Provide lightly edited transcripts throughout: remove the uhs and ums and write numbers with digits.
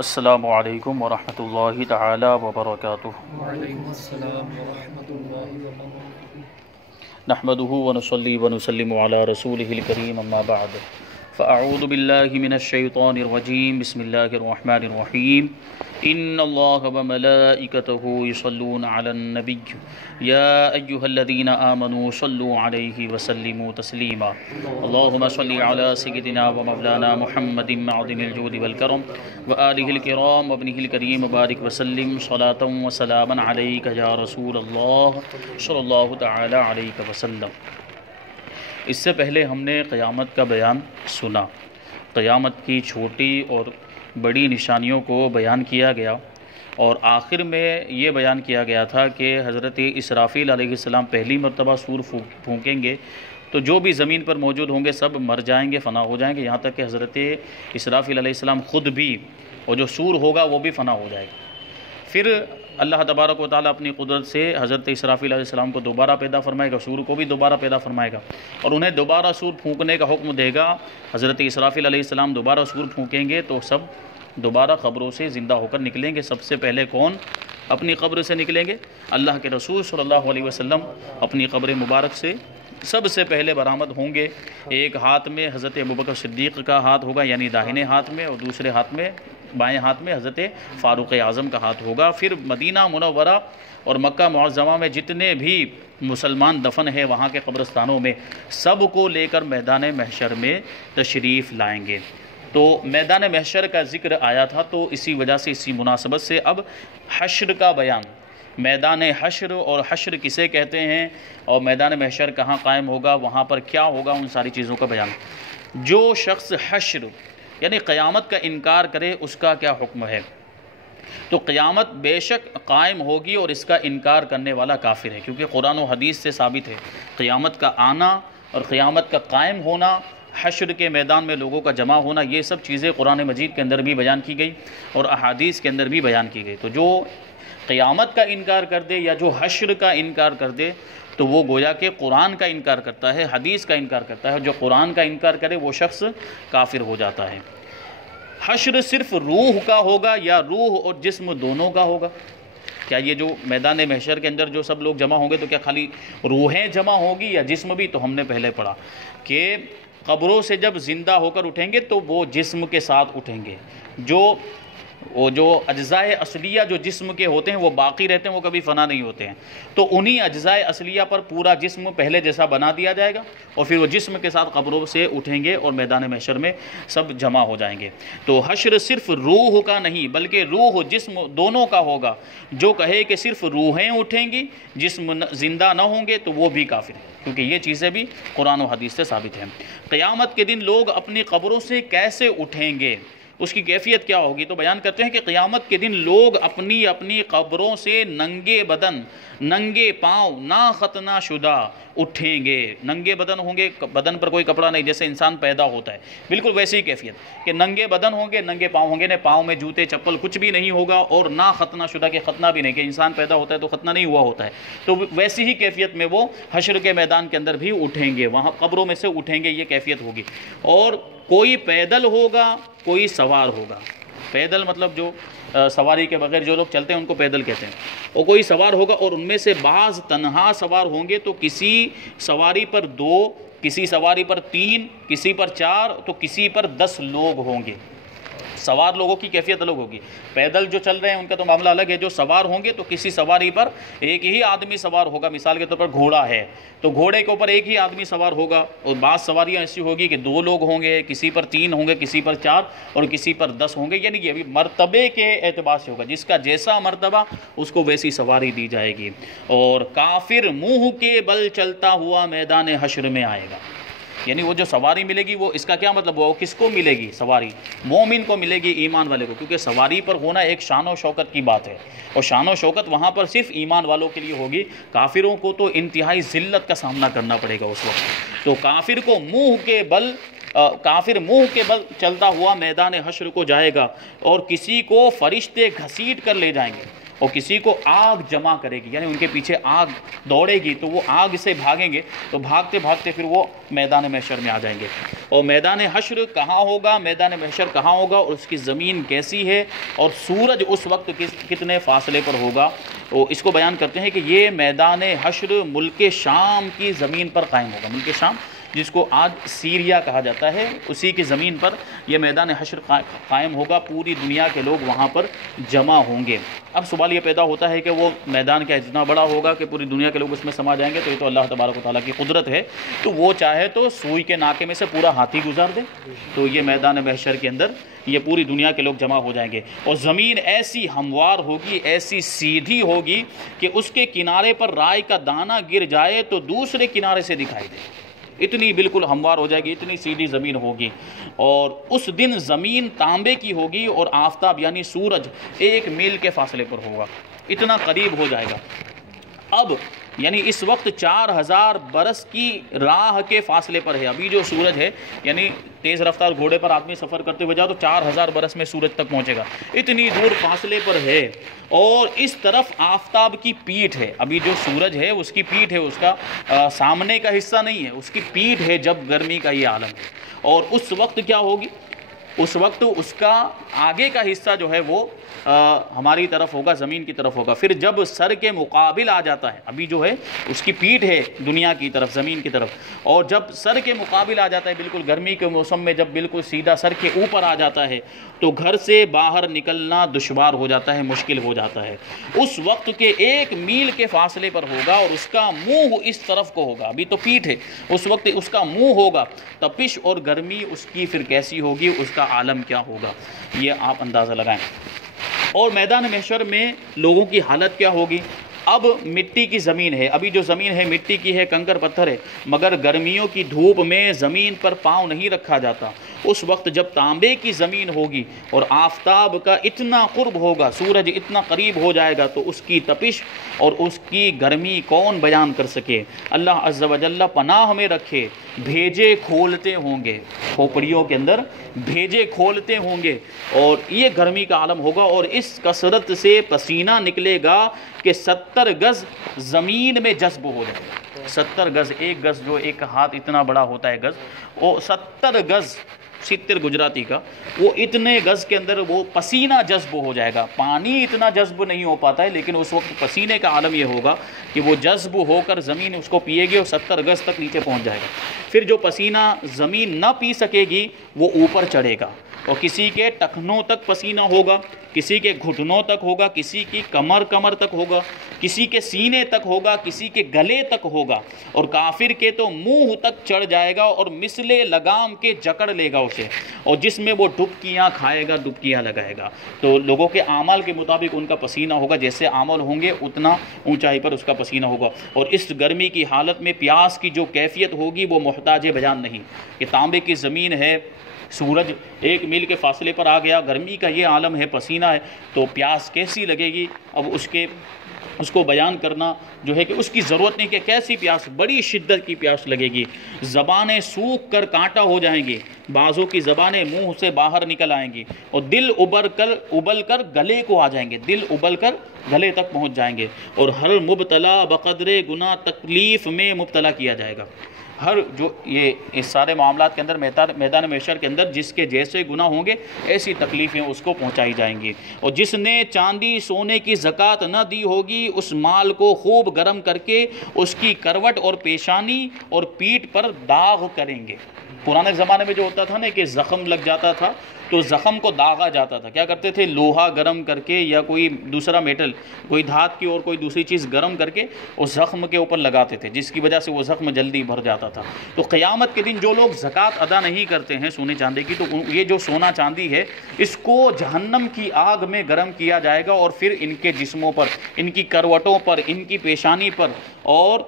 السلام علیکم ورحمۃ اللہ تعالی وبرکاتہ۔ وعلیکم السلام ورحمۃ اللہ وبرکاتہ۔ نحمده ونصلي ونسلم على رسوله الكريم اما بعد فاعوذ بالله من الشیطان الرجیم بسم اللہ الرحمن الرحیم ان اللہ وملائکته یصلون علی النبی یا ایھا الذین آمنوا صلوا علیہ وسلموا تسلیما اللہم صل علی سیدنا ومولانا محمد معدن الجود والکرم وآلہ الکرام وابنہ الکریم وبارک وسلم صلاۃ وسلاما علیک یا رسول اللہ صلی اللہ تعالی علیہ وسلم۔ اس سے پہلے ہم نے قیامت کا بیان سنا، قیامت کی چھوٹی اور بڑی نشانیوں کو بیان کیا گیا، اور آخر میں یہ بیان کیا گیا تھا کہ حضرت اسرافیل علیہ السلام پہلی مرتبہ سور پھونکیں گے تو جو بھی زمین پر موجود ہوں گے سب مر جائیں گے، فنا ہو جائیں گے، یہاں تک کہ حضرت اسرافیل علیہ السلام خود بھی، اور جو سور ہوگا وہ بھی فنا ہو جائے گا۔ پھر اللہ تبارک و تعالیٰ اپنی قدرت سے حضرت اسرافیل علیہ السلام کو دوبارہ پیدا فرمائے گا، سور کو بھی دوبارہ پیدا فرمائے گا، اور انہیں دوبارہ سور پھونکنے کا حکم دے گا۔ حضرت اسرافیل علیہ السلام دوبارہ سور پھونکیں گے تو سب دوبارہ قبروں سے زندہ ہو کر نکلیں گے۔ سب سے پہلے کون اپنی قبر سے نکلیں گے؟ اللہ کے رسول صلی اللہ علیہ وسلم اپنی قبر مبارک سے سب سے پہلے برآمد ہوں گے۔ ایک ہاتھ میں حضرت ابوبکر صدیق کا ہاتھ ہوگا یعنی داہنے ہاتھ میں، اور دوسرے ہاتھ میں بائیں ہاتھ میں حضرت فاروق اعظم کا ہاتھ ہوگا۔ پھر مدینہ منورہ اور مکہ معظمہ میں جتنے بھی مسلمان دفن ہیں وہاں کے قبرستانوں میں سب کو لے کر میدان محشر میں تشریف لائیں گے۔ تو میدان محشر کا ذکر آیا تھا، تو اسی وجہ سے اسی مناسبت سے اب حشر کا بیان، میدان حشر اور حشر کسے کہتے ہیں اور میدان محشر کہاں قائم ہوگا، وہاں پر کیا ہوگا، ان ساری چیزوں کا بیان۔ جو شخص حشر یعنی قیامت کا انکار کرے اس کا کیا حکم ہے؟ تو قیامت بے شک قائم ہوگی اور اس کا انکار کرنے والا کافر ہے، کیونکہ قرآن و حدیث سے ثابت ہے قیامت کا آنا اور قیامت کا قائم ہونا، حشر کے میدان میں لوگوں کا جمع ہونا، یہ سب چیزیں قرآن مجید کے اندر بھی بیان کی گئی اور احادیث کے اندر بھی بیان کی گئی۔ تو جو قیامت کا انکار کر دے یا جو حشر کا انکار کر دے تو وہ گویا کہ قرآن کا انکار کرتا ہے، حدیث کا انکار کرتا ہے۔ جو قرآن کا انکار کرے وہ شخص کافر ہو جاتا ہے۔ حشر صرف روح کا ہوگا یا روح اور جسم دونوں کا ہوگا؟ کیا یہ جو میدان محشر کے اندر جو سب لوگ جمع ہوں گے تو کیا خالی روحیں جمع ہوگی یا جسم بھی؟ تو ہم نے پہلے پڑھا کہ قبروں سے جب زندہ ہو کر اٹھیں گے تو وہ جسم کے ساتھ اٹھیں گے۔ جو اجزاء اصلیہ جو جسم کے ہوتے ہیں وہ باقی رہتے ہیں، وہ کبھی فنا نہیں ہوتے ہیں، تو انہی اجزاء اصلیہ پر پورا جسم پہلے جیسا بنا دیا جائے گا، اور پھر وہ جسم کے ساتھ قبروں سے اٹھیں گے اور میدان محشر میں سب جمع ہو جائیں گے۔ تو حشر صرف روح کا نہیں بلکہ روح جسم دونوں کا ہوگا۔ جو کہے کہ صرف روحیں اٹھیں گی جسم زندہ نہ ہوں گے تو وہ بھی کافر ہے، کیونکہ یہ چیزیں بھی قرآن و حدیث سے ثابت ہیں۔ قیامت کے دن لوگ اپنی قبروں سے کیسے اٹھیں گے، اس کی کیفیت کیا ہوگی؟ تو بیان کرتے ہیں کہ قیامت کے دن لوگ اپنی اپنی قبروں سے ننگے بدن، ننگے پاؤں، نا ختنہ شدہ اٹھیں گے۔ ننگے بدن ہوں گے، بدن پر کوئی کپڑا نہیں، جیسے انسان پیدا ہوتا ہے بالکل ویسی ہی کیفیت کہ ننگے بدن ہوں گے، ننگے پاؤں ہوں گے، پاؤں میں جوتے چپل کچھ بھی نہیں ہوگا، اور نا ختنہ شدہ کہ ختنہ بھی نہیں، کہ انسان پیدا ہوتا ہے تو ختنہ نہیں ہوا ہوتا ہے، تو ویسی ہی کیفیت میں وہ حشر کے میدان کے اندر بھی اٹھیں گے، وہاں قبروں میں سے اٹھیں گے، یہ کیفیت ہوگی۔ اور کوئی پیدل ہوگا، کوئی سوار ہوگا۔ پیدل مطلب جو سواری کے بغیر جو لوگ چلتے ہیں ان کو پیدل کہتے ہیں، اور کوئی سوار ہوگا، اور ان میں سے بعض تنہا سوار ہوں گے، تو کسی سواری پر 2، کسی سواری پر 3، کسی پر 4، تو کسی پر 10 لوگ ہوں گے۔ سوار لوگوں کی کیفیت الگ ہوگی، پیدل جو چل رہے ہیں ان کا تو معاملہ الگ ہے۔ جو سوار ہوں گے تو کسی سواری پر ایک ہی آدمی سوار ہوگا، مثال کے طور پر گھوڑا ہے تو گھوڑے کے اوپر ایک ہی آدمی سوار ہوگا، اور بعض سواریاں ایسی ہوگی کہ 2 لوگ ہوں گے، کسی پر 3 ہوں گے، کسی پر 4 اور کسی پر 10 ہوں گے، یعنی یہ بھی مرتبے کے اعتبار سے ہوگا، جس کا جیسا مرتبہ اس کو ویسی سواری دی جائے گی۔ اور کافر منہ کے بل چلتا ہوا میدان حشر میں آئے گا، یعنی وہ جو سواری ملے گی وہ اس کا کیا مطلب، وہ کس کو ملے گی؟ سواری مومن کو ملے گی، ایمان والے کو، کیونکہ سواری پر ہونا ایک شان و شوکت کی بات ہے، اور شان و شوکت وہاں پر صرف ایمان والوں کے لیے ہوگی۔ کافروں کو تو انتہائی ذلت کا سامنا کرنا پڑے گا اس وقت۔ تو کافر منہ کے بل چلتا ہوا میدان حشر کو جائے گا، اور کسی کو فرشتے گھسیٹ کر لے جائیں گے، اور کسی کو آگ جمع کرے گی، یعنی ان کے پیچھے آگ دوڑے گی تو وہ آگ سے بھاگیں گے، تو بھاگتے بھاگتے پھر وہ میدان محشر میں آ جائیں گے۔ اور میدان حشر کہاں ہوگا، میدان محشر کہاں ہوگا، اور اس کی زمین کیسی ہے، اور سورج اس وقت کتنے فاصلے پر ہوگا، وہ اس کو بیان کرتے ہیں کہ یہ میدان حشر ملک شام کی زمین پر قائم ہوگا۔ ملک شام جس کو آج سیریا کہا جاتا ہے، اسی کی زمین پر یہ میدان حشر قائم ہوگا، پوری دنیا کے لوگ وہاں پر جمع ہوں گے۔ اب سوال یہ پیدا ہوتا ہے کہ وہ میدان کیا اتنا بڑا ہوگا کہ پوری دنیا کے لوگ اس میں سما جائیں گے؟ تو یہ تو اللہ تبارک و تعالیٰ کی قدرت ہے، تو وہ چاہے تو سوئی کے ناکے میں سے پورا ہاتھی گزار دے، تو یہ میدان محشر کے اندر یہ پوری دنیا کے لوگ جمع ہو جائیں گے، اور زمین ایسی ہموار ہوگی، ایسی سیدھی ہوگی کہ اس کے کنارے پر رائے کا دانہ گر جائے تو دوسرے کنارے سے دکھائی دے، اتنی بالکل ہموار ہو جائے گی، اتنی سیدھی زمین ہوگی۔ اور اس دن زمین تانبے کی ہوگی اور آفتاب یعنی سورج 1 میل کے فاصلے پر ہوگا، اتنا قریب ہو جائے گا۔ اب یعنی اس وقت 4000 برس کی راہ کے فاصلے پر ہے، ابھی جو سورج ہے یعنی تیز رفتار گھوڑے پر آدمی سفر کرتے ہوئے جاؤ تو 4000 برس میں سورج تک پہنچے گا، اتنی دور فاصلے پر ہے۔ اور اس طرف آفتاب کی پیٹھ ہے، ابھی جو سورج ہے اس کی پیٹھ ہے، اس کا سامنے کا حصہ نہیں ہے، اس کی پیٹھ ہے جب گرمی کا یہ عالم ہے۔ اور اس وقت کیا ہوگی، اس وقت اس کا آگے کا حصہ جو ہے وہ ہماری طرف ہوگا، زمین کی طرف ہوگا۔ پھر جب سر کے مقابل آ جاتا ہے، ابھی جو ہے اس کی پیٹھ ہے دنیا کی طرف، زمین کی طرف، اور جب سر کے مقابل آ جاتا ہے، بالکل گرمی کے موسم میں جب بالکل سیدھا سر کے اوپر آ جاتا ہے تو گھر سے باہر نکلنا دشوار ہو جاتا ہے، مشکل ہو جاتا ہے۔ اس وقت کے 1 میل کے فاصلے پر ہوگا اور اس کا منہ اس طرف کو ہوگا، ابھی تو پیٹھ ہے، اس وقت اس کا منہ ہوگا، تپش اور گرمی اس کی پھر کیسی ہوگی، اس کا عالم کیا ہوگا، یہ آپ اندازہ لگائیں۔ اور میدان محشر میں لوگوں کی حالت کیا ہوگی؟ اب مٹی کی زمین ہے، ابھی جو زمین ہے مٹی کی ہے، کنکر پتھر ہے، مگر گرمیوں کی دھوپ میں زمین پر پاؤں نہیں رکھا جاتا۔ اس وقت جب تانبے کی زمین ہوگی اور آفتاب کا اتنا قرب ہوگا، سورج اتنا قریب ہو جائے گا تو اس کی تپش اور اس کی گرمی کون بیان کر سکے۔ اللہ عز و جل پناہ میں رکھے، بھیجے کھولتے ہوں گے، کھوپڑیوں کے اندر بھیجے کھولتے ہوں گے، اور یہ گرمی کا عالم ہوگا، اور اس کثرت سے پسینہ نکلے گا کہ 70 گز زمین میں جذب ہو جائے گا۔ 70 گز، 1 گز جو 1 ہاتھ اتنا بڑا ہوتا ہے گز، وہ 70 گز، 70 گجراتی کا، وہ اتنے گز کے اندر وہ پسینہ جذب ہو جائے گا۔ پانی اتنا جذب نہیں ہو پاتا ہے، لیکن اس وقت پسینے کا عالم یہ ہوگا کہ وہ جذب ہو کر زمین اس کو پیے گی اور 70 گز تک نیچے پہنچ جائے گا۔ پھر جو پسینہ زمین نہ پی سکے گی وہ اوپر چڑھے گا، اور کسی کے ٹخنوں تک پسینہ ہوگا، کسی کے گھٹنوں تک ہوگا، کسی کی کمر تک ہوگا، کسی کے سینے تک ہوگا، کسی کے گلے تک ہوگا، اور کافر کے تو منہ تک چڑھ جائے گا اور مثل لگام کے جکڑ لے گا اسے، اور جس میں وہ ڈبکیاں کھائے گا، ڈبکیاں لگائے گا۔ تو لوگوں کے اعمال کے مطابق ان کا پسینہ ہوگا، جیسے عمل ہوں گے اتنا اونچائی پر اس کا پسینہ ہوگا۔ اور اس گرمی کی حالت میں پیاس کی جو کیفیت ہوگی وہ محتاج بیان نہیں، کہ تانبے کی زمین ہے، سورج 1 میل کے فاصلے پر آ گیا، گرمی کا یہ عالم ہے، پسینہ ہے، تو پیاس کیسی لگے گی؟ اب اس کو بیان کرنا جو ہے کہ اس کی ضرورت نہیں کہ کیسی پیاس، بڑی شدت کی پیاس لگے گی، زبانیں سوکھ کر کانٹا ہو جائیں گی، بعضوں کی زبانیں منہ سے باہر نکل آئیں گی، اور دل ابل کر گلے کو آ جائیں گے، دل ابل کر گلے تک پہنچ جائیں گے، اور ہر مبتلا بقدر گناہ تکلیف میں مبتلا کیا جائے گا۔ ہر جو یہ اس سارے معاملات کے اندر میدان محشر کے اندر جس کے جیسے گناہ ہوں گے ایسی تکلیفیں اس کو پہنچائی جائیں گی۔ اور جس نے چاندی سونے کی زکوٰۃ نہ دی ہوگی اس مال کو خوب گرم کر کے اس کی کروٹ اور پیشانی اور پیٹھ پر داغ کریں گے۔ پرانے زمانے میں جو ہوتا تھا نا کہ زخم لگ جاتا تھا تو زخم کو داغا جاتا تھا، کیا کرتے تھے؟ لوہا گرم کر کے یا کوئی دوسرا میٹل، کوئی دھات کی اور کوئی دوسری چیز گرم کر کے اس زخم کے اوپر لگاتے تھے، جس کی وجہ سے وہ زخم جلدی بھر جاتا تھا۔ تو قیامت کے دن جو لوگ زکوٰۃ ادا نہیں کرتے ہیں سونے چاندی کی، تو یہ جو سونا چاندی ہے اس کو جہنم کی آگ میں گرم کیا جائے گا، اور پھر ان کے جسموں پر، ان کی کروٹوں پر، ان کی پیشانی پر اور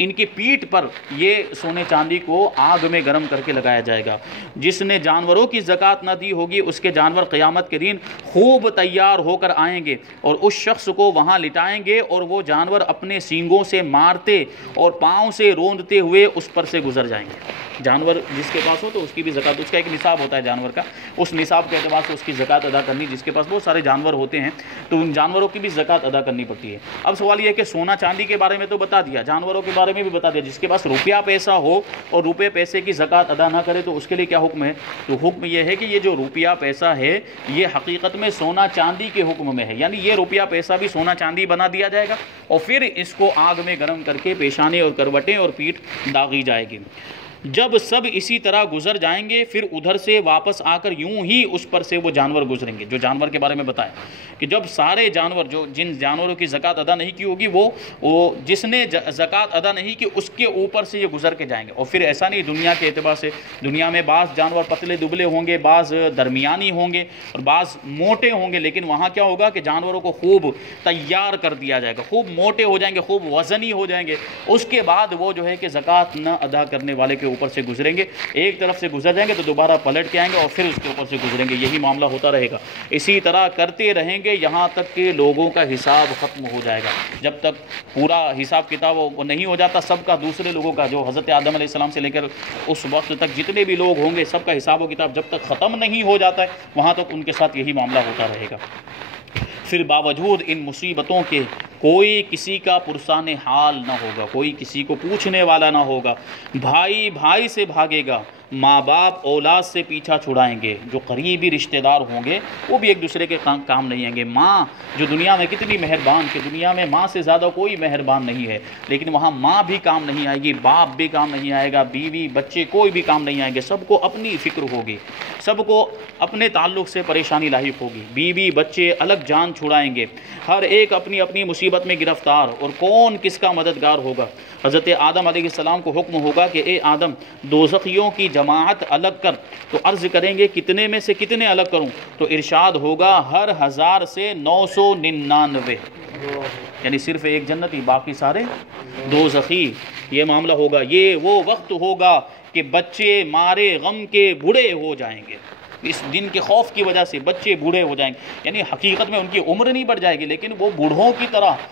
ان کی پیٹھ پر یہ سونے چاندی کو آگ میں گرم کر کے لگایا جائے گا۔ جس نے جانوروں کی زکوٰۃ نہ دی ہوگی اس کے جانور قیامت کے دن خوب تیار ہو کر آئیں گے اور اس شخص کو وہاں لٹائیں گے، اور وہ جانور اپنے سینگوں سے مارتے اور پاؤں سے روندتے ہوئے اس پر سے گزر جائیں گے۔ جانور جس کے پاس ہو تو اس کی بھی زکوٰۃ، اس کا ایک نصاب ہوتا ہے جانور کا، اس نصاب کے اعتبار سے اس کی زکوٰۃ ادا کرنی، جس کے پاس بہت سارے جانور ہوتے ہیں تو ان جانوروں کی بھی زکوٰۃ ادا کرنی پڑتی ہے۔ اب سوال یہ ہے کہ سونا چاندی کے بارے میں تو بتا دیا، جانوروں کے بارے میں بھی بتا دیا، جس کے پاس روپیہ پیسہ ہو اور روپے پیسے کی زکوٰۃ ادا نہ کرے تو اس کے لیے کیا حکم ہے؟ تو حکم یہ ہے کہ یہ جو روپیہ پیسہ ہے یہ حقیقت میں سونا چاندی کے حکم میں ہے، یعنی یہ روپیہ پیسہ بھی سونا چاندی بنا دیا جائے گا اور پھر اس کو آگ میں گرم کر کے پیشانے اور کروٹیں اور پیٹھ داغی جائے گی۔ جب سب اسی طرح گزر جائیں گے پھر ادھر سے واپس آ کر یوں ہی اس پر سے وہ جانور گزریں گے، جو جانور کے بارے میں بتایا کہ جب سارے جانور جو جن جانوروں کی زکوٰۃ ادا نہیں کی ہوگی وہ جس نے زکوٰۃ ادا نہیں کی اس کے اوپر سے یہ گزر کے جائیں گے۔ اور پھر ایسا نہیں دنیا کے اعتبار سے، دنیا میں بعض جانور پتلے دبلے ہوں گے، بعض درمیانی ہوں گے اور بعض موٹے ہوں گے، لیکن وہاں کیا ہوگا کہ جانوروں کو خوب تیار کر دیا جائے گا، خوب موٹے ہو جائیں گے، خوب وزنی ہو جائیں گے، اس کے بعد وہ جو ہے کہ زکوٰۃ نہ ادا کرنے والے کے اوپر سے گزریں گے، ایک طرف سے گزر جائیں گے تو دوبارہ پلٹ کے آئیں گے اور پھر اس کے اوپر سے گزریں گے، یہی معاملہ ہوتا رہے گا، اسی طرح کرتے رہیں گے یہاں تک کہ لوگوں کا حساب ختم ہو جائے گا۔ جب تک پورا حساب کتاب وہ نہیں ہو جاتا، سب کا دوسرے لوگوں کا جو حضرت آدم علیہ السلام سے لے کر اس وقت تک جتنے بھی لوگ ہوں گے سب کا حساب و کتاب جب تک ختم نہیں ہو جاتا ہے وہاں تک ان کے ساتھ یہی معاملہ ہوتا رہے گا۔ پھر باوجود ان مصیبتوں کے کوئی کسی کا پرسان حال نہ ہوگا، کوئی کسی کو پوچھنے والا نہ ہوگا، بھائی بھائی سے بھاگے گا، ماں باپ اولاد سے پیچھا چھڑائیں گے، جو قریبی رشتہ دار ہوں گے وہ بھی ایک دوسرے کے کام نہیں آئیں گے۔ ماں جو دنیا میں کتنی مہربان، کہ دنیا میں ماں سے زیادہ کوئی مہربان نہیں ہے، لیکن وہاں ماں بھی کام نہیں آئے گی، باپ بھی کام نہیں آئے گا، بیوی بچے کوئی بھی کام نہیں آئیں گے، سب کو اپنی فکر ہوگی، سب کو اپنے تعلق سے پریشانی لاحق ہوگی، بیوی بچے الگ جان چھڑائیں گے، ہر ایک اپنی اپنی مصیبت میں گرفتار، اور کون کس کا مددگار ہوگا؟ حضرت آدم علیہ السلام کو حکم ہوگا کہ اے آدم دوزخیوں کی جماعت الگ کر، تو عرض کریں گے کتنے میں سے کتنے الگ کروں؟ تو ارشاد ہوگا ہر 1000 سے 999، یعنی صرف ایک جنتی باقی سارے دوزخی۔ یہ معاملہ ہوگا، یہ وہ وقت ہوگا کہ بچے مارے غم کے بوڑھے ہو جائیں گے، اس دن کے خوف کی وجہ سے بچے بوڑھے ہو جائیں گے، یعنی حقیقت میں ان کی عمر نہیں بڑھ جائے گی لیکن وہ بوڑھوں کی طرح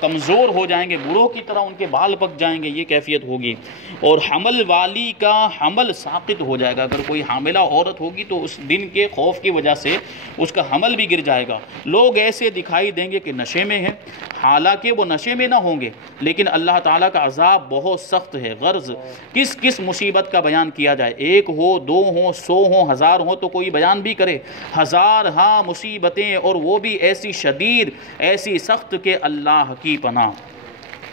کمزور ہو جائیں گے، بوڑھوں کی طرح ان کے بال پک جائیں گے، یہ کیفیت ہوگی۔ اور حمل والی کا حمل ساقط ہو جائے گا، اگر کوئی حاملہ عورت ہوگی تو اس دن کے خوف کی وجہ سے اس کا حمل بھی گر جائے گا۔ لوگ ایسے دکھائی دیں گے کہ نشے میں ہیں، حالانکہ وہ نشے میں نہ ہوں گے، لیکن اللہ تعالیٰ کا عذاب بہت سخت ہے۔ غرض کس کس مصیبت کا بیان کیا جائے، ایک ہو، دو ہوں، 100 ہوں، 1000 ہوں تو کوئی بیان بھی کرے، 1000 ہاں مصیبتیں، اور وہ بھی ایسی شدید ایسی سخت کہ اللہ کی پناہ۔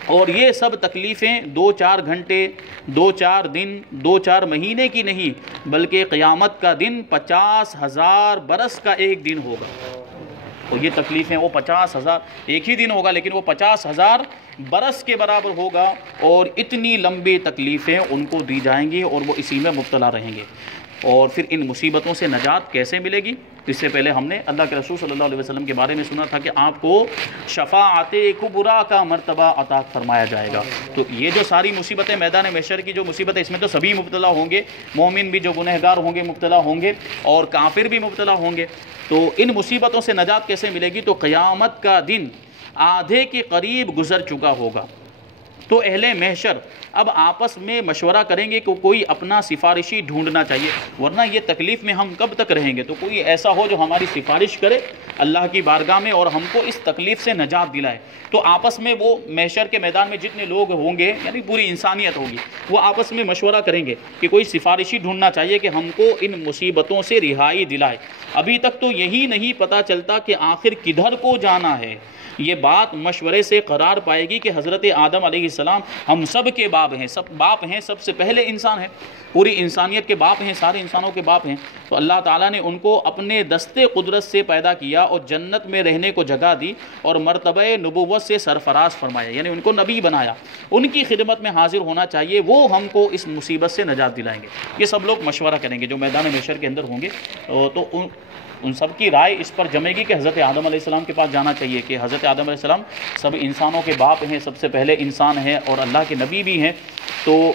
اور یہ سب تکلیفیں 2-4 گھنٹے، 2-4 دن، 2-4 مہینے کی نہیں، بلکہ قیامت کا دن 50,000 برس کا ایک دن ہوگا۔ اور یہ تکلیفیں وہ 50,000 ایک ہی دن ہوگا لیکن وہ 50,000 برس کے برابر ہوگا، اور اتنی لمبی تکلیفیں ان کو دی جائیں گی اور وہ اسی میں مبتلا رہیں گے۔ اور پھر ان مصیبتوں سے نجات کیسے ملے گی؟ اس سے پہلے ہم نے اللہ کے رسول صلی اللہ علیہ وسلم کے بارے میں سنا تھا کہ آپ کو شفاعت کبریٰ کا مرتبہ عطا فرمایا جائے گا۔ تو یہ جو ساری مصیبتیں میدان محشر کی جو مصیبتیں، اس میں تو سبھی مبتلا ہوں گے، مومن بھی جو گنہگار ہوں گے مبتلا ہوں گے اور کافر بھی مبتلا ہوں گے۔ تو ان مصیبتوں سے نجات کیسے ملے گی؟ تو قیامت کا دن آدھے کے قریب گزر چکا ہوگا، تو اہل محشر اب آپس میں مشورہ کریں گے کہ کوئی اپنا سفارشی ڈھونڈنا چاہیے، ورنہ یہ تکلیف میں ہم کب تک رہیں گے، تو کوئی ایسا ہو جو ہماری سفارش کرے اللہ کی بارگاہ میں اور ہم کو اس تکلیف سے نجات دلائے۔ تو آپس میں وہ محشر کے میدان میں جتنے لوگ ہوں گے، یعنی پوری انسانیت ہوگی، وہ آپس میں مشورہ کریں گے کہ کوئی سفارشی ڈھونڈنا چاہیے کہ ہم کو ان مصیبتوں سے رہائی دلائے۔ ابھی تک تو یہی نہیں پتہ چلتا کہ آخر کدھر کو جانا ہے۔ یہ بات مشورے سے قرار پائے گی کہ حضرت آدم علیہ السلام ہم سب کے باپ ہیں، سب سے پہلے انسان ہیں، پوری انسانیت کے باپ ہیں، سارے انسانوں کے باپ ہیں۔ تو اللہ تعالیٰ نے ان کو اپنے دستے قدرت سے پیدا کیا اور جنت میں رہنے کو جگہ دی اور مرتبہ نبوت سے سرفراز فرمایا، یعنی ان کو نبی بنایا، ان کی خدمت میں حاضر ہونا چاہیے، وہ ہم کو اس مصیبت سے نجات دلائیں گے۔ یہ سب لوگ مشورہ کریں گے جو میدان محشر کے اندر ہوں گے، تو ان سب کی رائے اس پر جمے گی کہ حضرت آدم علیہ السلام کے پاس جانا چاہیے، کہ حضرت آدم علیہ السلام سب انسانوں کے باپ ہیں، سب سے پہلے انسان ہیں اور اللہ کے نبی بھی ہیں۔ تو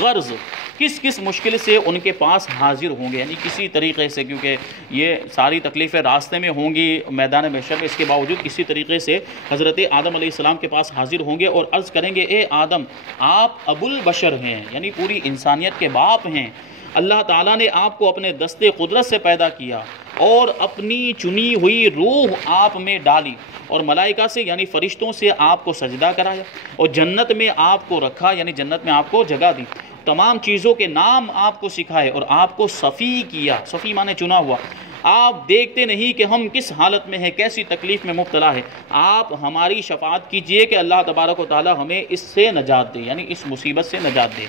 غرض کس کس مشکل سے ان کے پاس حاضر ہوں گے، یعنی کسی طریقے سے، کیونکہ یہ ساری تکلیفیں راستے میں ہوں گی میدان محشر میں، اس کے باوجود کسی طریقے سے حضرت آدم علیہ السلام کے پاس حاضر ہوں گے اور عرض کریں گے اے آدم آپ ابو البشر ہیں، یعنی پوری انسانیت کے باپ ہیں، اللہ تعالیٰ نے آپ کو اپنے دست قدرت سے پیدا کیا اور اپنی چنی ہوئی روح آپ میں ڈالی اور ملائکہ سے یعنی فرشتوں سے آپ کو سجدہ کرایا اور جنت میں آپ کو رکھا، یعنی جنت میں آپ کو جگہ دی، تمام چیزوں کے نام آپ کو سکھائے اور آپ کو صفی کیا، صفی معنی چنا ہوا۔ آپ دیکھتے نہیں کہ ہم کس حالت میں ہیں، کیسی تکلیف میں مبتلا ہے، آپ ہماری شفاعت کیجئے کہ اللہ تبارک و تعالی ہمیں اس سے نجات دے، یعنی اس مصیبت سے نجات دے۔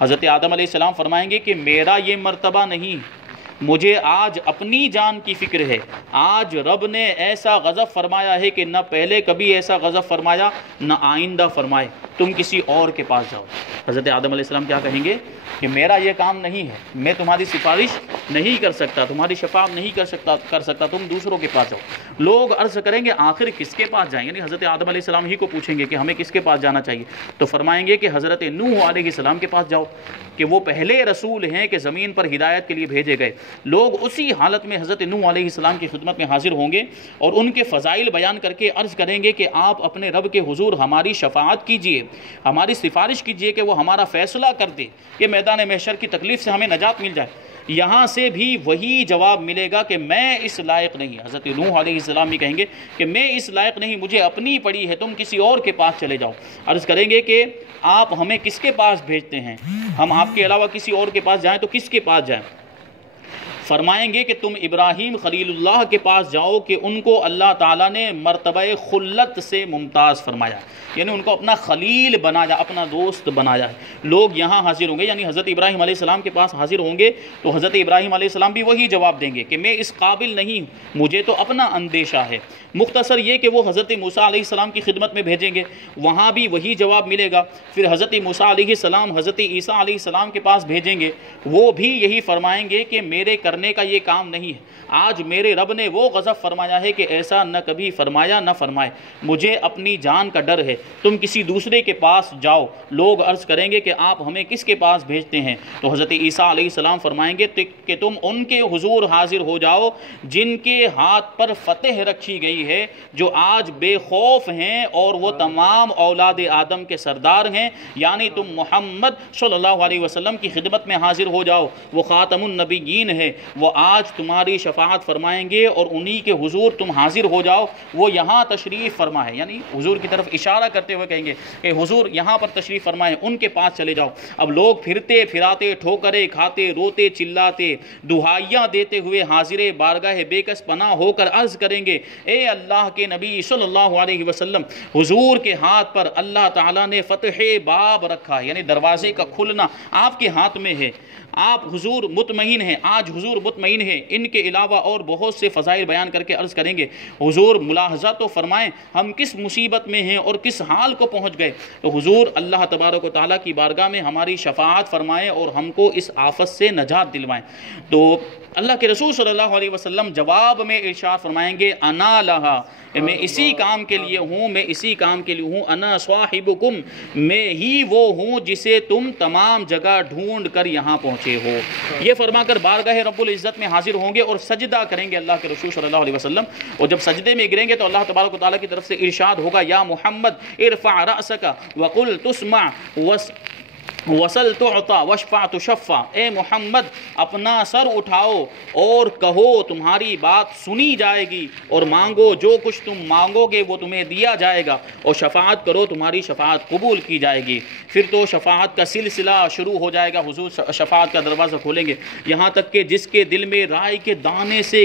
حضرت آدم علیہ السلام فرمائیں گے کہ میرا یہ مرتبہ نہیں، مجھے آج اپنی جان کی فکر ہے، آج رب نے ایسا غضب فرمایا ہے کہ نہ پہلے کبھی ایسا غضب فرمایا نہ آئندہ فرمائے، تم کسی اور کے پاس جاؤ۔ حضرت آدم علیہ السلام کیا کہیں گے کہ میرا یہ کام نہیں ہے، میں تمہاری سفارش نہیں کر سکتا، تمہاری شفاعت نہیں کر سکتا، تم دوسروں کے پاس جاؤ۔ لوگ عرض کریں گے آخر کس کے پاس جائیں، یعنی حضرت آدم علیہ السلام ہی کو پوچھیں گے کہ ہمیں کس کے پاس جانا چاہیے، تو فرمائیں گے کہ حضرت نوح علیہ السلام کے پاس جاؤ کہ وہ پہلے رسول ہیں کہ زمین پر ہدایت کے لیے بھیجے گئے۔ لوگ اسی حالت میں حضرت نوح علیہ السلام کی خدمت میں حاضر ہوں گے اور ان کے فضائل بیان کر کے عرض کریں گے کہ آپ اپنے رب کے حضور ہماری شفاعت کیجئے، ہماری سفارش کیجئے کہ وہ ہمارا فیصلہ کر دے کہ میدان محشر کی تکلیف سے ہمیں نجات مل جائے۔ یہاں سے بھی وہی جواب ملے گا کہ میں اس لائق نہیں، حضرت نوح علیہ السلام بھی کہیں گے کہ میں اس لائق نہیں، مجھے اپنی پڑی ہے، تم کسی اور کے پاس چلے جاؤ۔ عرض کریں گے کہ آپ ہمیں کس کے پاس بھیجتے ہیں، ہم آپ کے علاوہ کسی اور کے پاس جائیں تو کس کے پاس جائیں؟ فرمائیں گے کہ تم ابراہیم خلیل اللہ کے پاس جاؤ کہ ان کو اللہ تعالیٰ نے مرتبہ خلت سے ممتاز فرمایا، یعنی ان کو اپنا خلیل بنایا، اپنا دوست بنایا ہے۔ لوگ یہاں حاضر ہوں گے، یعنی حضرت ابراہیم علیہ السلام کے پاس حاضر ہوں گے تو حضرت ابراہیم علیہ السلام بھی وہی جواب دیں گے کہ میں اس قابل نہیں، مجھے تو اپنا اندیشہ ہے۔ مختصر یہ کہ وہ حضرت موسیٰ علیہ السلام کی خدمت میں بھیجیں گے، وہاں بھی وہی جواب ملے گا۔ پھر حضرت موسیٰ علیہ السلام حضرت عیسیٰ علیہ السلام کے پاس بھیجیں گے، وہ بھی یہی فرمائیں گے کہ میرے کرنے کا یہ کام نہیں ہے، آج میرے رب نے وہ غضب فرمایا ہے کہ ایسا نہ کبھی فرمایا نہ فرمائے، مجھے اپنی جان کا ڈر ہے، تم کسی دوسرے کے پاس جاؤ۔ لوگ عرض کریں گے کہ آپ ہمیں کس کے پاس بھیجتے ہیں، تو حضرت عیسیٰ علیہ السلام فرمائیں گے کہ تم ان کے حضور حاضر ہو جاؤ جن کے ہاتھ پر فتح رکھی گئی ہے، جو آج بے خوف ہیں اور وہ تمام اولاد آدم کے سردار ہیں، یعنی تم محمد صلی اللہ علیہ وسلم کی خدمت میں حاضر ہو جاؤ، وہ خاتم النبیین ہے، وہ آج تمہاری شفاعت فرمائیں گے اور انہی کے حضور تم حاضر ہو جاؤ، وہ یہاں تشریف فرمائے، یعنی حضور کی طرف اشارہ کرتے ہوئے کہیں گے کہ حضور یہاں پر تشریف فرمائے، ان کے پاس چلے جاؤ۔ اب لوگ پھرتے پھراتے، ٹھوکرے کھاتے، روتے چلاتے، دہائیاں دیتے ہوئے حاضر بارگاہ بے کس پناہ ہو کر عرض کریں گے اے اللہ کے نبی صلی اللہ علیہ وسلم، حضور کے ہاتھ پر اللہ تعالیٰ نے فتح باب رکھا، یعنی دروازے کا کھلنا آپ کے ہاتھ میں ہے، آپ حضور مطمئن ہیں، آج حضور مطمئن ہیں۔ ان کے علاوہ اور بہت سے فضائل بیان کر کے عرض کریں گے حضور ملاحظہ تو فرمائیں ہم کس مصیبت میں ہیں اور کس حال کو پہنچ گئے، تو حضور اللہ تبارک و تعالیٰ کی بارگاہ میں ہماری شفاعت فرمائیں اور ہم کو اس آفت سے نجات دلوائیں۔ تو اللہ کے رسول صلی اللہ علیہ وسلم جواب میں ارشاد فرمائیں گے انا لہا، میں اسی کام کے لیے ہوں، میں اسی کام کے لیے ہوں، انا صاحبکم، میں ہی وہ ہوں جسے تم تمام جگہ ڈھونڈ کر یہاں پہنچے ہو۔ یہ فرما کر بارگاہ رب العزت میں حاضر ہوں گے اور سجدہ کریں گے اللہ کے رسول صلی اللہ علیہ وسلم، اور جب سجدے میں گریں گے تو اللہ تبارک و تعالیٰ کی طرف سے ارشاد ہوگا یا محمد ارفع رأسک وقل تسمع وصل تعطا وشفع تشفع، اے محمد اپنا سر اٹھاؤ اور کہو تمہاری بات سنی جائے گی، اور مانگو جو کچھ تم مانگو گے وہ تمہیں دیا جائے گا، اور شفاعت کرو تمہاری شفاعت قبول کی جائے گی۔ پھر تو شفاعت کا سلسلہ شروع ہو جائے گا، حضور شفاعت کا دروازہ کھولیں گے، یہاں تک کہ جس کے دل میں رائے کے دانے سے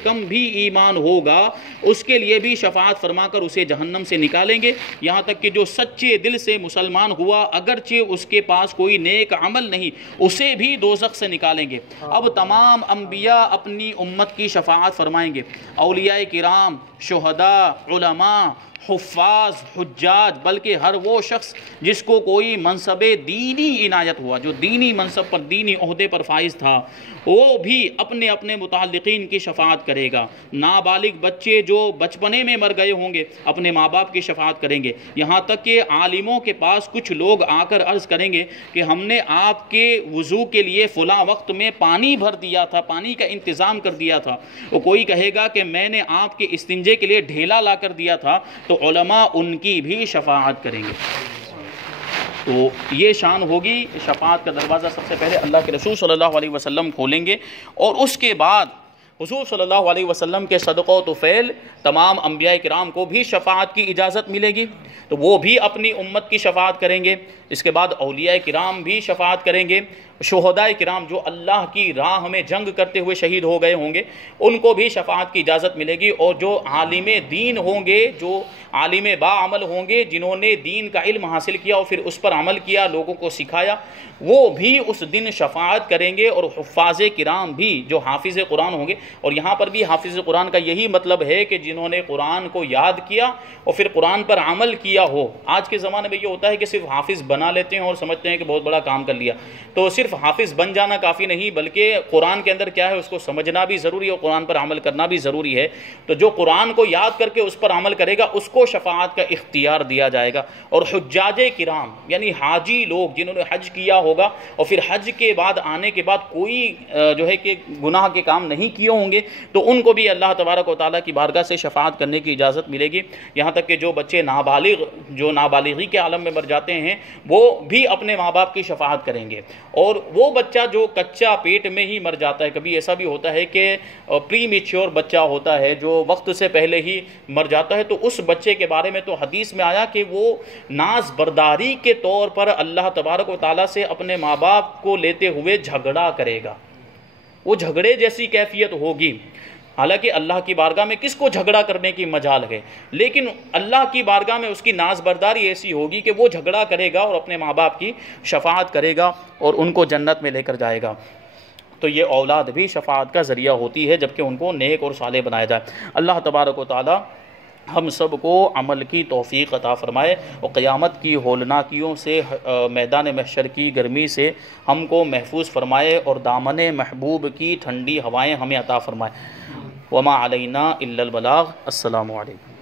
کم بھی ایمان ہوگا اس کے لیے بھی شفاعت فرما کر اسے جہنم سے نکالیں گے، یہاں تک کہ جو سچے دل سے مسلمان ہوا اگرچہ اس کے پاس کوئی نیک عمل نہیں اسے بھی دوزخ سے نکالیں گے۔ اب تمام انبیاء اپنی امت کی شفاعت فرمائیں گے، اولیاء کرام، شہداء، علماء، حفاظ، حجاج، بلکہ ہر وہ شخص جس کو کوئی منصب دینی عنایت ہوا، جو دینی منصب پر، دینی عہدے پر فائز تھا، وہ بھی اپنے اپنے متعلقین کی شفاعت کرے گا۔ نابالغ بچے جو بچپنے میں مر گئے ہوں گے اپنے ماں باپ کی شفاعت کریں گے، یہاں تک کہ عالموں کے پاس کچھ لوگ آ کر عرض کریں گے کہ ہم نے آپ کے وضو کے لیے فلاں وقت میں پانی بھر دیا تھا، پانی کا انتظام کر دیا تھا۔ وہ کوئی کہے گا کہ میں نے آپ کے استنجے کے لیے ڈھیلا لا کر دیا تھا، تو علماء ان کی بھی شفاعت کریں گے۔ تو یہ شان ہوگی، شفاعت کا دروازہ سب سے پہلے اللہ کے رسول صلی اللہ علیہ وسلم کھولیں گے، اور اس کے بعد حضور صلی اللہ علیہ وسلم کے صدقہ و طفیل تمام انبیاء کرام کو بھی شفاعت کی اجازت ملے گی، تو وہ بھی اپنی امت کی شفاعت کریں گے۔ اس کے بعد اولیاء کرام بھی شفاعت کریں گے، شہداء کرام جو اللہ کی راہ میں جنگ کرتے ہوئے شہید ہو گئے ہوں گے ان کو بھی شفاعت کی اجازت ملے گی، اور جو عالم دین ہوں گے، جو عالم با عمل ہوں گے، جنہوں نے دین کا علم حاصل کیا اور پھر اس پر عمل کیا، لوگوں کو سکھایا، وہ بھی اس دن شفاعت کریں گے۔ اور حفاظ کرام بھی جو حافظ قرآن ہوں گے، اور یہاں پر بھی حافظ قرآن کا یہی مطلب ہے کہ جنہوں نے قرآن کو یاد کیا اور پھر قرآن پر عمل کیا ہو۔ آج کے زمانے میں یہ ہوتا ہے کہ صرف حافظ بنا لیتے ہیں اور سمجھتے ہیں کہ بہت بڑا کام کر لیا، تو صرف حافظ بن جانا کافی نہیں، بلکہ قرآن کے اندر کیا ہے اس کو سمجھنا بھی ضروری ہے اور قرآن پر عمل کرنا بھی ضروری ہے۔ تو جو قرآن کو یاد کر کے اس پر عمل کرے گا اس کو شفاعت کا اختیار دیا جائے گا۔ اور حجاج کرام یعنی حاجی لوگ جنہوں نے حج کیا ہوگا اور پھر حج کے بعد آنے کے بعد کوئی جو ہے کہ گناہ کے کام نہیں کیے ہوں گے، تو ان کو بھی اللہ تبارک و تعالیٰ کی بارگاہ سے شفاعت کرنے کی اجازت ملے گی۔ یہاں تک کہ جو بچے نابالغ، جو نابالغی کے عالم میں مر جاتے ہیں، وہ بھی اپنے ماں باپ کی شفاعت کریں گے۔ اور وہ بچہ جو کچا پیٹ میں ہی مر جاتا ہے، کبھی ایسا بھی ہوتا ہے کہ پری میچور بچہ ہوتا ہے جو وقت سے پہلے ہی مر جاتا ہے، تو اس بچے کے بارے میں تو حدیث میں آیا کہ وہ ناز برداری کے طور پر اللہ تبارک و تعالیٰ سے اپنے ماں باپ کو لیتے ہوئے جھگڑا کرے گا، وہ جھگڑے جیسی کیفیت ہوگی۔ حالانکہ اللہ کی بارگاہ میں کس کو جھگڑا کرنے کی مجال ہے، لیکن اللہ کی بارگاہ میں اس کی ناز برداری ایسی ہوگی کہ وہ جھگڑا کرے گا اور اپنے ماں باپ کی شفاعت کرے گا اور ان کو جنت میں لے کر جائے گا۔ تو یہ اولاد بھی شفاعت کا ذریعہ ہوتی ہے جبکہ ان کو نیک اور صالح بنایا جائے۔ اللہ تبارک و تعالی ہم سب کو عمل کی توفیق عطا فرمائے اور قیامت کی ہولناکیوں سے، میدان محشر کی گرمی سے ہم کو محفوظ فرمائے اور دامن محبوب کی ٹھنڈی ہوائیں ہمیں عطا فرمائے۔ وما علینا الا البلاغ۔ السلام علیکم۔